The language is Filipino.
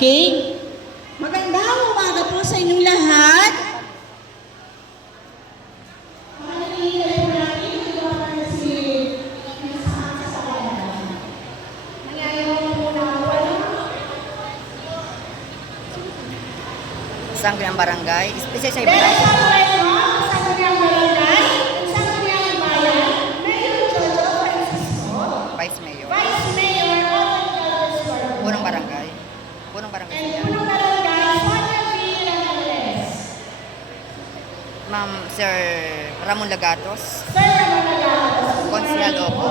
Okay? Magandang umaga po sa inyong lahat. Isang ng barangay, especially sa Pero Ibanay. sa kanyang barangay, sa kanyang bayan, Mayor Jojo Francisco, Vice Mayor. Vice Mayor of Galvez. Punong barangay. Punong barangay And siya. punong barangay, Sonia V. Ramirez. Ma'am Sir Ramon Lagatos. Sir Ramon Lagatos. Konsehal Opo.